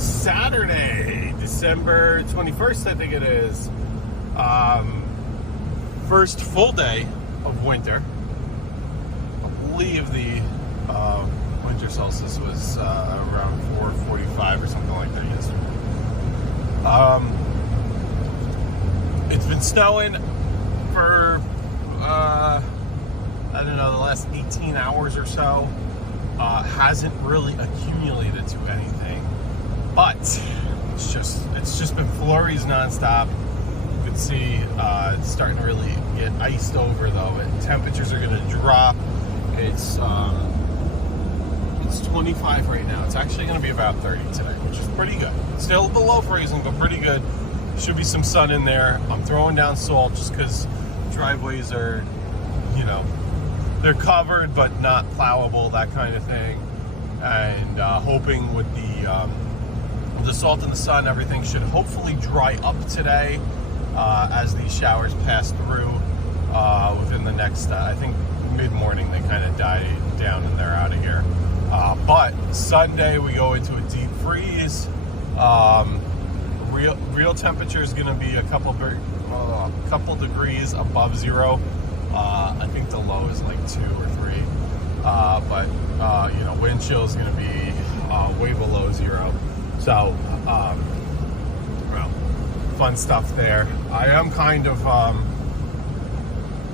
Saturday, December 21st, I think it is. First full day of winter. I believe the winter solstice was around 4:45 or something like that yesterday. It's been snowing for, I don't know, the last 18 hours or so. Hasn't really accumulated to anything, but it's just been flurries nonstop. You can see it's starting to really get iced over though. Temperatures are going to drop. It's 25 right now. It's actually going to be about 30 today, which is pretty good. Still below freezing, but pretty good. Should be some sun in there. I'm throwing down salt just because driveways are, they're covered but not plowable, that kind of thing. And hoping with the salt and the sun, everything should hopefully dry up today as these showers pass through within the next, I think mid-morning they kind of die down and they're out of here. But Sunday we go into a deep freeze. Real temperature is going to be a couple degrees above zero. I think the low is like 2 or 3. But wind chill is going to be way below zero. So, fun stuff there. I am kind of not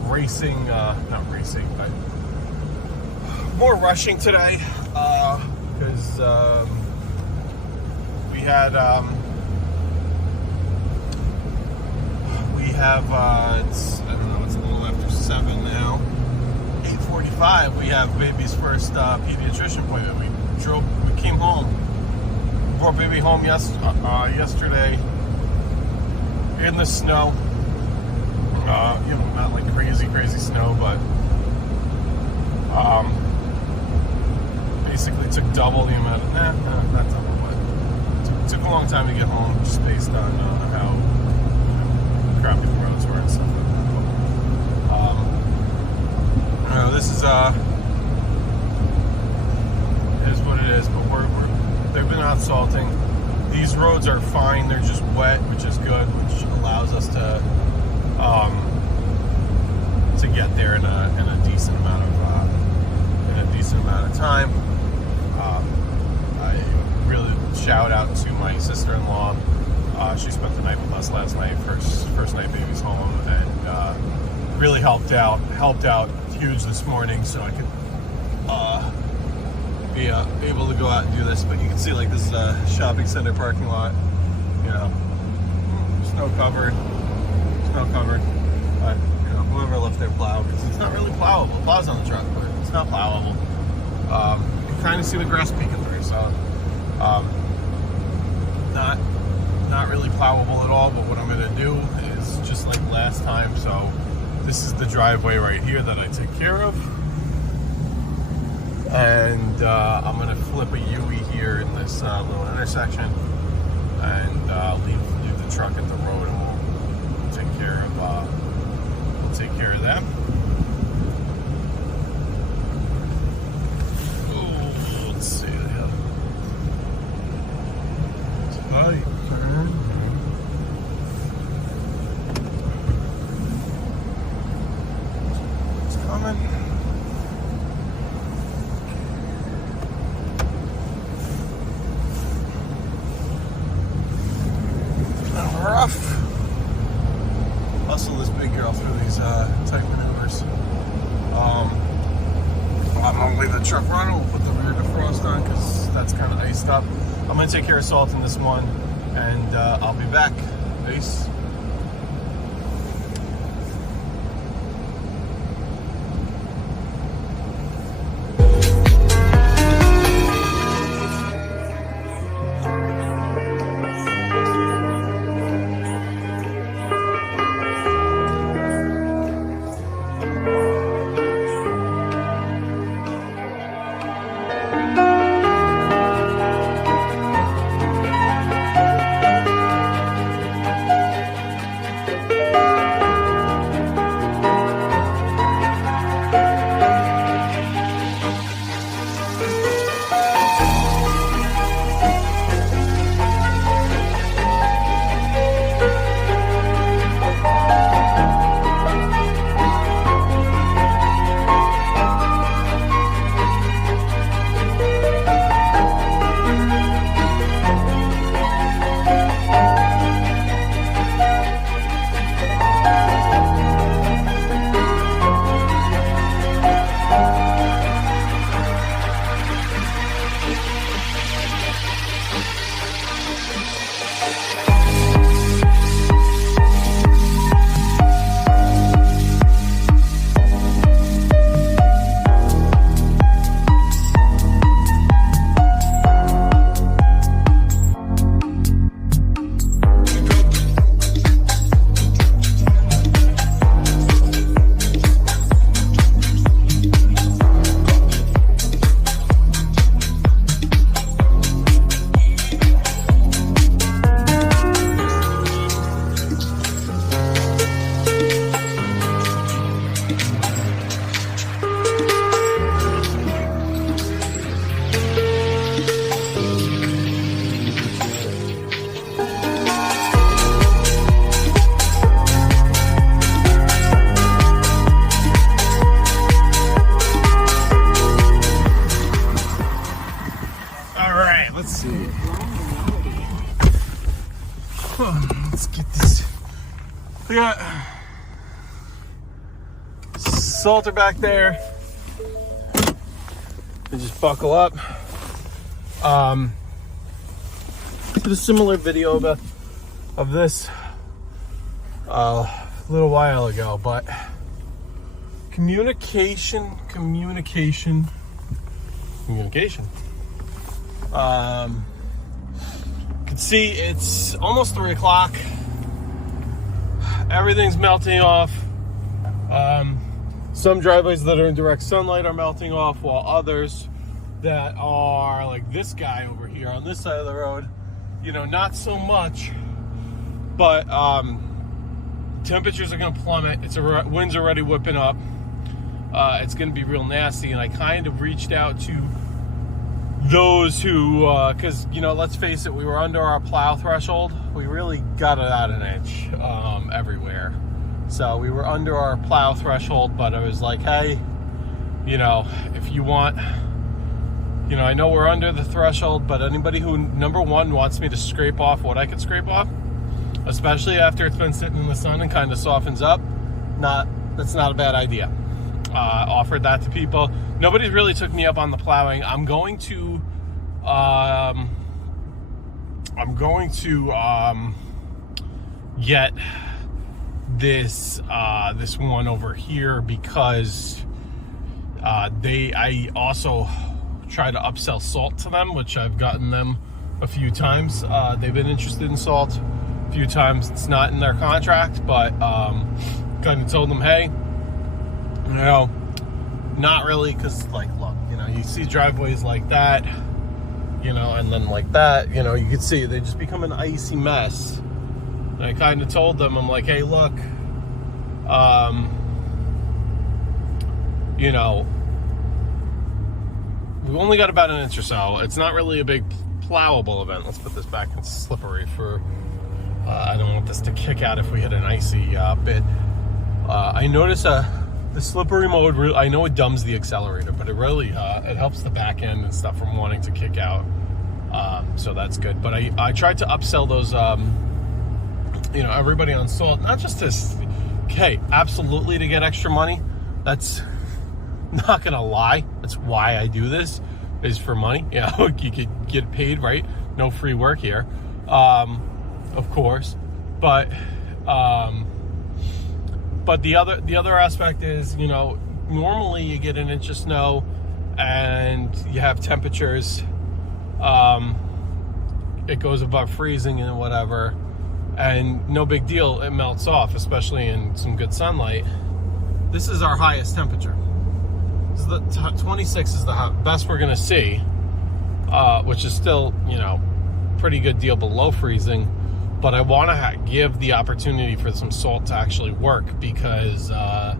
racing, but more rushing today because we have it's, I don't know, it's a little after 7 now. 8:45. We have baby's first pediatrician appointment. We came home, brought baby home yesterday in the snow. Not like crazy snow, but basically took double the amount of not double, but took a long time to get home just based on how crappy the roads were and stuff like that. This is it is what it is, but they've been out salting. These roads are fine, they're just wet, which is good, which allows us to get there in a decent amount of time. I really shout out to my sister-in-law. She spent the night with us last night, first night baby's home, and really helped out huge this morning, so I could be able to go out and do this. But you can see, like, this is a shopping center parking lot, snow covered, but whoever left their plow, because it's not really plowable. The plow's on the truck, but it's not plowable. You can kind of see the grass peeking through, so not really plowable at all. But what I'm going to do is just like last time. So this is the driveway right here that I take care of, and I'm going to flip a U-ey here in this little intersection, and leave the truck at the road, and we'll take care of them. Oh, let's see. Tight turn. It's coming. It's been rough. Hustle this big girl through these tight maneuvers. I'm gonna leave the truck running. We'll put the rear defrost on because that's kind of iced up. I'm gonna take care of salt in this one, and I'll be back. Peace. Let's get this. We got Salter back there. And just buckle up. Did a similar video of this a little while ago, but communication. You can see it's almost 3 o'clock. Everything's melting off. Some driveways that are in direct sunlight are melting off, while others that are like this guy over here on this side of the road, you know, not so much, but temperatures are going to plummet. Winds already whipping up. It's going to be real nasty, and I kind of reached out to those who, because, you know, let's face it, we were under our plow threshold. We really got it out an inch everywhere. So we were under our plow threshold, but I was like, hey, you know, if you want, you know, I know we're under the threshold, but anybody who, number one, wants me to scrape off what I could scrape off, especially after it's been sitting in the sun and kind of softens up, that's not a bad idea. Offered that to people. Nobody really took me up on the plowing. I'm going to get this one over here because I also try to upsell salt to them, which I've gotten them a few times. They've been interested in salt a few times. It's not in their contract, but kind of told them, hey, you know, not really, because, like, look, you know, you see driveways like that, you know, and then like that, you know, you can see they just become an icy mess. And I kind of told them, I'm like, hey, look, you know, we've only got about an inch or so. It's not really a big plowable event. Let's put this back in slippery for, I don't want this to kick out if we hit an icy bit. I notice the slippery mode, I know it dumbs the accelerator, but it really, it helps the back end and stuff from wanting to kick out. So that's good. But I tried to upsell those, you know, everybody on salt, not just to, hey, absolutely to get extra money. That's not gonna lie. That's why I do this, is for money. You know, you could get paid, right? No free work here, of course. But the other aspect is, you know, normally you get an inch of snow and you have temperatures, it goes above freezing and whatever, and no big deal, it melts off, especially in some good sunlight. This is our highest temperature. This is the 26 is the best we're gonna see, which is still, you know, pretty good deal below freezing. But I want to give the opportunity for some salt to actually work, because the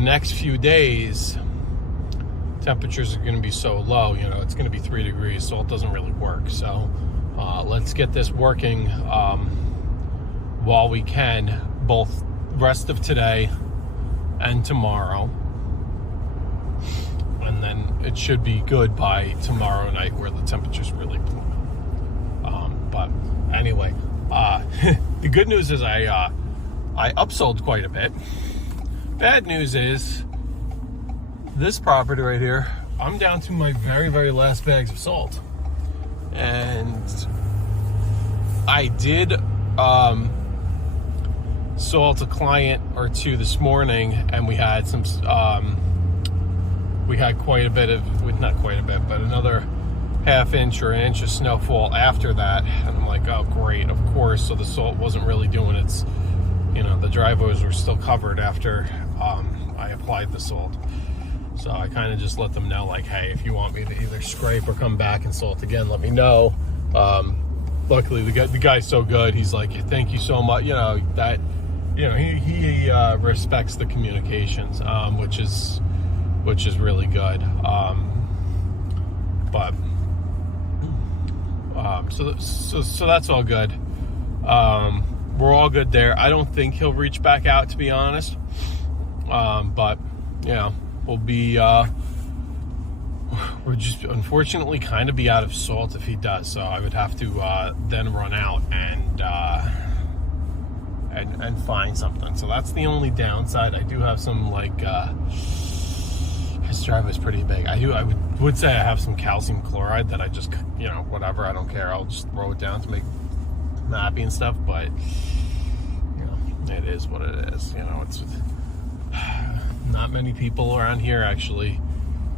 next few days temperatures are going to be so low. You know, it's going to be 3 degrees. Salt doesn't really work. So let's get this working while we can, both rest of today and tomorrow. And then it should be good by tomorrow night, where the temperatures really plummet. But anyway. The good news is I upsold quite a bit. Bad news is this property right here, I'm down to my very, very last bags of salt. And I did salt a client or two this morning, and we had some, we had quite a bit of, not quite a bit, but another half inch or an inch of snowfall after that. And I'm like, oh great, of course. So the salt wasn't really doing its, you know, the driveways were still covered after I applied the salt. So I kind of just let them know, like, hey, if you want me to either scrape or come back and salt again, let me know. Luckily the guy's so good, he's like, thank you so much, you know, that, you know, he respects the communications, which is really good. But so that's all good. We're all good there. I don't think he'll reach back out, to be honest. But you know, we'll just unfortunately kind of be out of salt if he does. So I would have to then run out and and find something. So that's the only downside. I do have some, like, this driveway's pretty big. I would say I have some calcium chloride that I just, you know, whatever, I don't care. I'll just throw it down to make them happy and stuff, but, you know, it is what it is. You know, it's not many people around here, actually.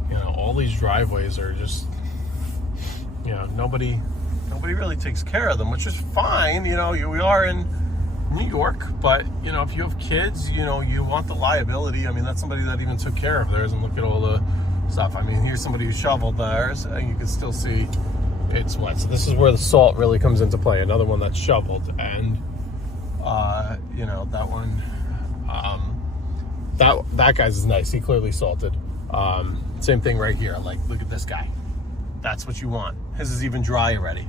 You know, all these driveways are just, you know, nobody really takes care of them, which is fine. You know, we are in New York, but, you know, if you have kids, you know, you want the liability. I mean, that's somebody that even took care of theirs, and look at all the stuff. I mean, here's somebody who shoveled theirs, and you can still see it's wet. So this is where the salt really comes into play. Another one that's shoveled, and you know, that one, that guy's is nice. He clearly salted. Same thing right here. Like, look at this guy. That's what you want. His is even dry already.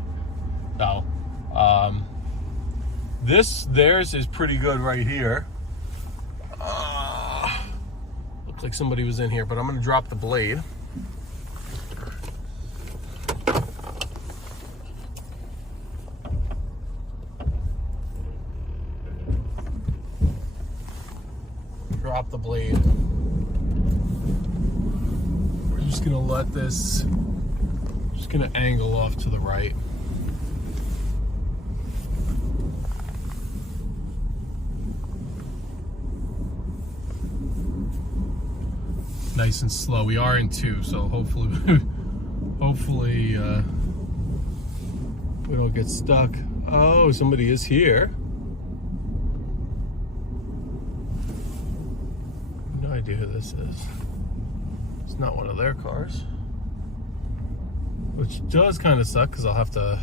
So, theirs is pretty good right here. Looks like somebody was in here, but I'm gonna drop the blade. Drop the blade. We're just gonna let this, just gonna angle off to the right. Nice and slow. We are in 2, so hopefully we don't get stuck. Oh, somebody is here. No idea who this is. It's not one of their cars, which does kind of suck because I'll have to.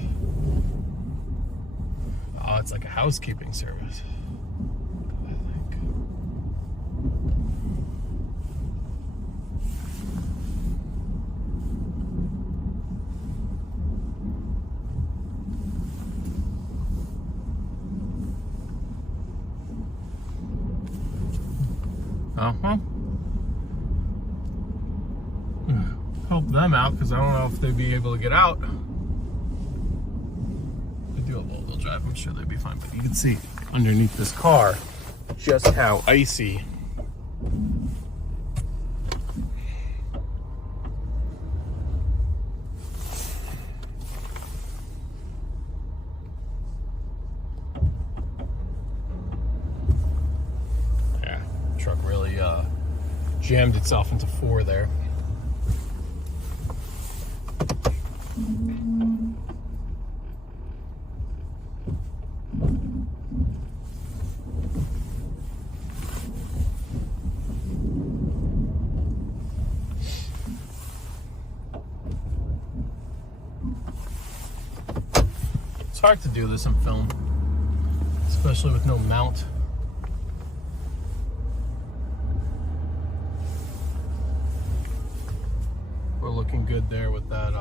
Oh, it's like a housekeeping service, I think. Help them out, because I don't know if they'd be able to get out. They do a all-wheel drive, I'm sure they'd be fine, but you can see underneath this car just how icy. Yeah, truck really jammed itself into 4 there. It's hard to do this in film, especially with no mount. We're looking good there with that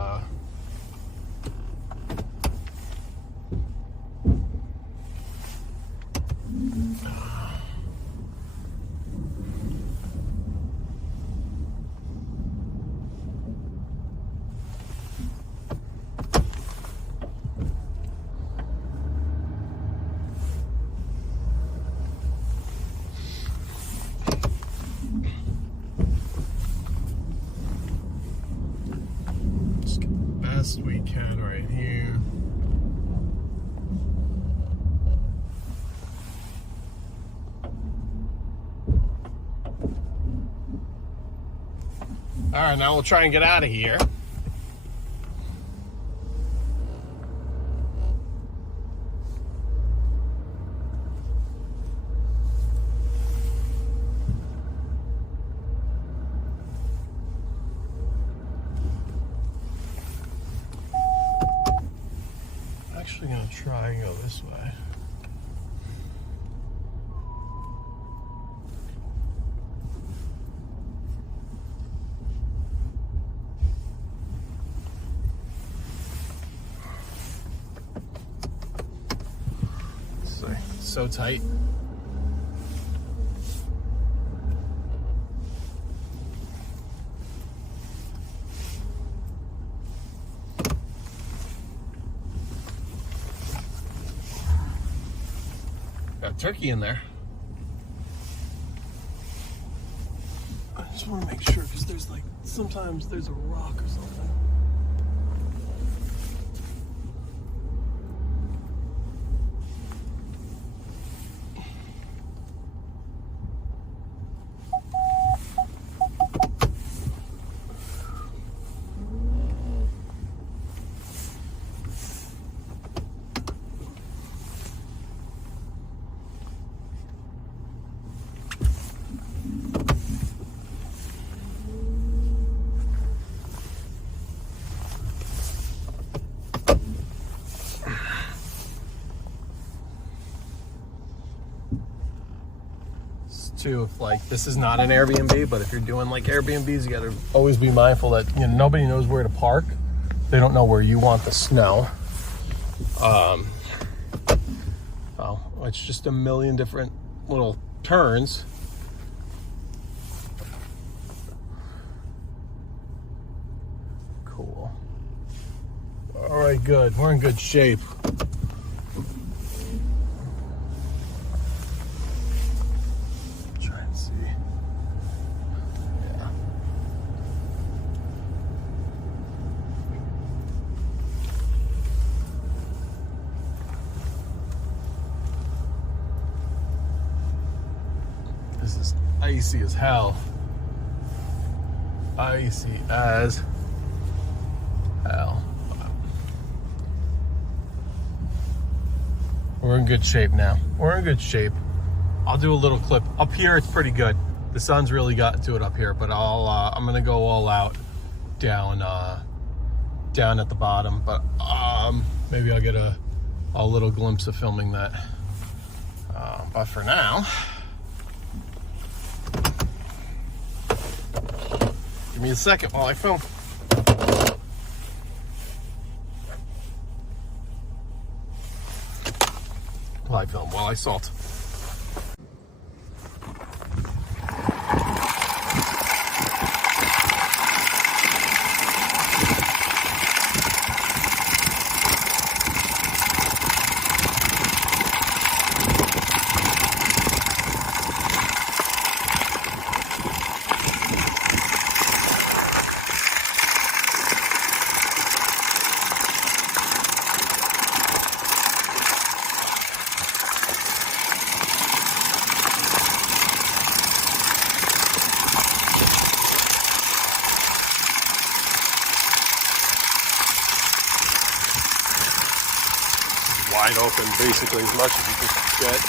best we can right here. All right, now we'll try and get out of here. Actually gonna try and go this way. Let's see. So tight. Got a turkey in there. I just want to make sure because there's like sometimes there's a rock or something. Too, if like this is not an Airbnb, but if you're doing like Airbnbs, you gotta always be mindful that nobody knows where to park. They don't know where you want the snow. Well, it's just a million different little turns. Cool. All right, good. We're in good shape. This is icy as hell. Icy as hell. We're in good shape now. We're in good shape. I'll do a little clip. Up here, it's pretty good. The sun's really gotten to it up here, but I'm gonna go all out down at the bottom. But maybe I'll get a little glimpse of filming that. But for now, give me a second while I film. While I film, while I salt. Wide open, basically as much as you can get.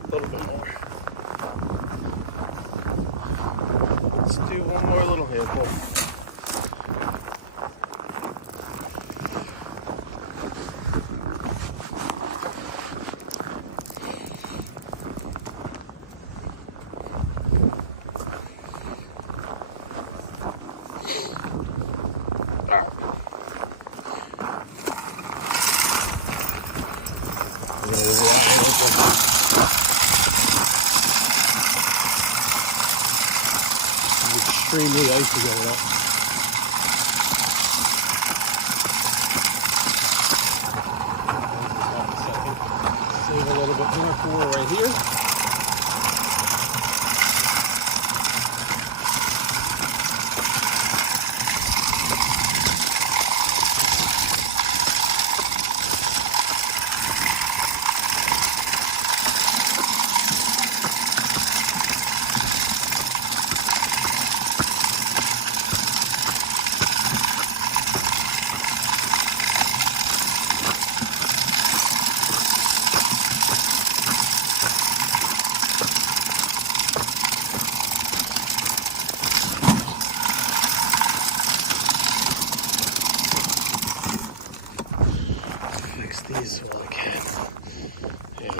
A little bit more. Let's do one more little handful. Extremely icy going up. Save a little bit more for right here.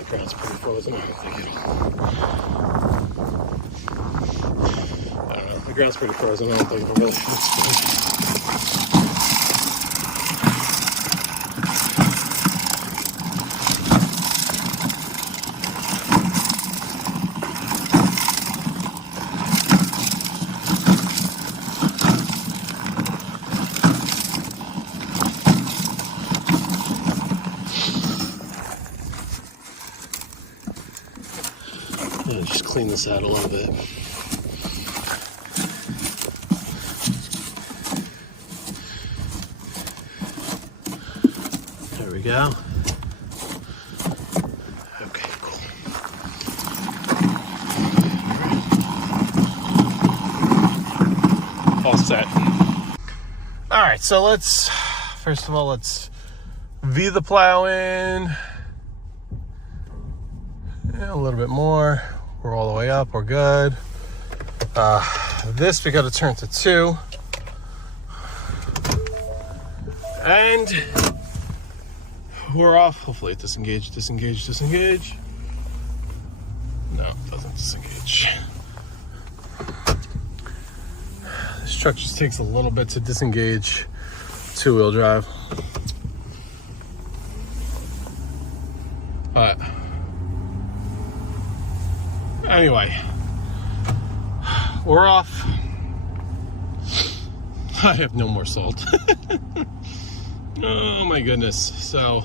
ground's pretty frozen. I don't think it'll... the ground's pretty frozen. I don't think it'll really explode. Just clean this out a little bit. There we go. Okay, cool. All set. All right, so first of all, let's V the plow in. A little bit more. We're all the way up. We're good. This we got to turn to 2. And we're off. Hopefully it disengage. No, it doesn't disengage. This truck just takes a little bit to disengage 2-wheel drive. But anyway, we're off. I have no more salt. Oh my goodness. So,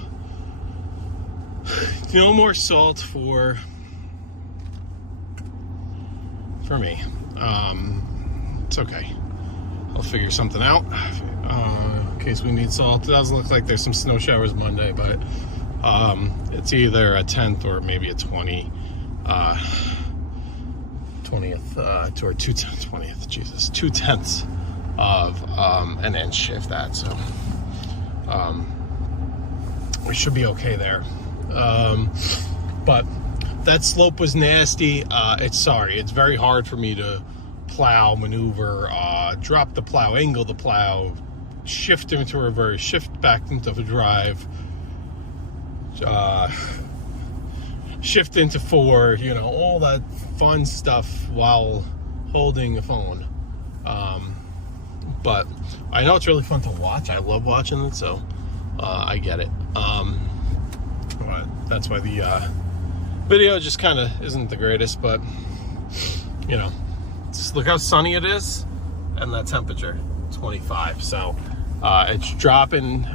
no more salt for me. It's okay. I'll figure something out in case we need salt. It doesn't look like there's some snow showers Monday, but it's either a 10th or maybe a 20th or 2/10 of an inch, if that. So we should be okay there. But that slope was nasty. It's very hard for me to plow, maneuver, drop the plow, angle the plow, shift into reverse, shift back into the drive, shift into 4, all that fun stuff while holding a phone. But I know it's really fun to watch. I love watching it, so I get it. But that's why the video just kind of isn't the greatest, but just look how sunny it is, and that temperature, 25. So it's dropping,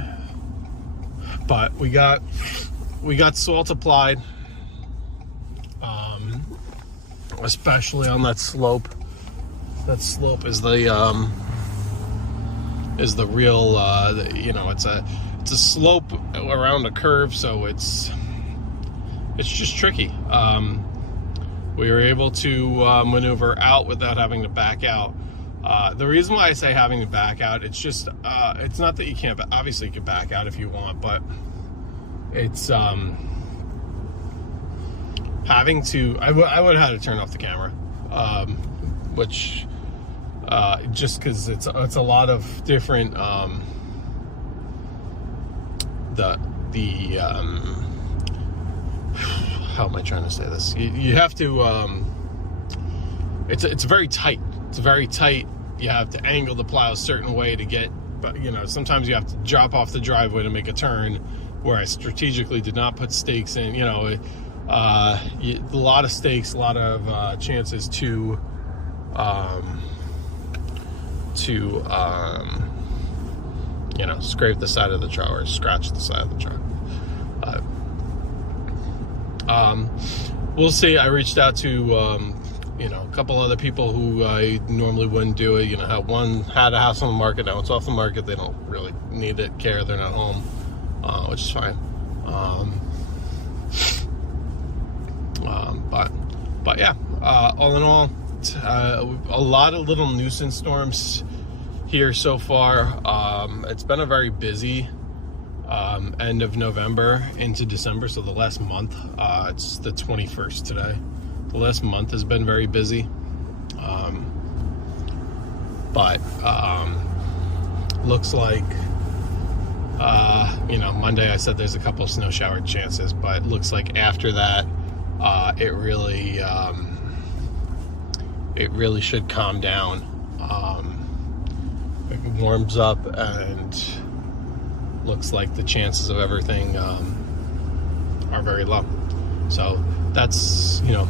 but we got salt applied, especially on that slope. That slope is the real, it's a slope around a curve, so it's just tricky. We were able to maneuver out without having to back out. The reason why I say having to back out, it's just, it's not that you can't, obviously you can back out if you want, but it's having to, I would have had to turn off the camera, which, just because it's a lot of different, how am I trying to say this? You have to, it's very tight. It's very tight. You have to angle the plow a certain way to get, but sometimes you have to drop off the driveway to make a turn, where I strategically did not put stakes in. A lot of stakes, a lot of chances to scrape the side of the truck or scratch the side of the truck. We'll see. I reached out to a couple other people who I normally wouldn't do it. One had a house on the market, now it's off the market. They don't really need it, care, they're not home, which is fine. But yeah, all in all, a lot of little nuisance storms here so far. It's been a very busy end of November into December, so the last month, it's the 21st today. The last month has been very busy, but looks like You know, Monday I said there's a couple of snow shower chances, but it looks like after that, it really should calm down. It warms up, and looks like the chances of everything are very low. So that's, you know,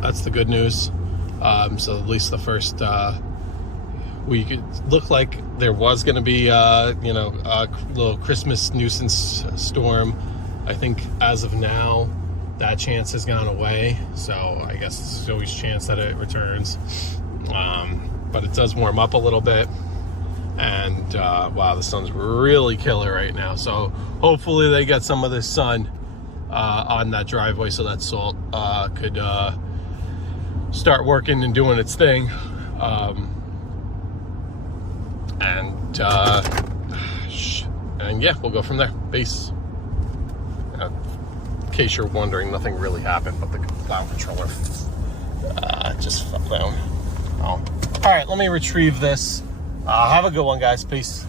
that's the good news. So at least the first week, it looked like there was going to be, you know, a little Christmas nuisance storm. I think as of now, that chance has gone away. So I guess there's always a chance that it returns. But it does warm up a little bit. And wow, the sun's really killer right now. So hopefully they get some of this sun on that driveway so that salt could start working and doing its thing. And yeah, we'll go from there. Peace. In case you're wondering, nothing really happened, but the cloud controller just fell down. Oh. All right, let me retrieve this. Have a good one, guys. Peace.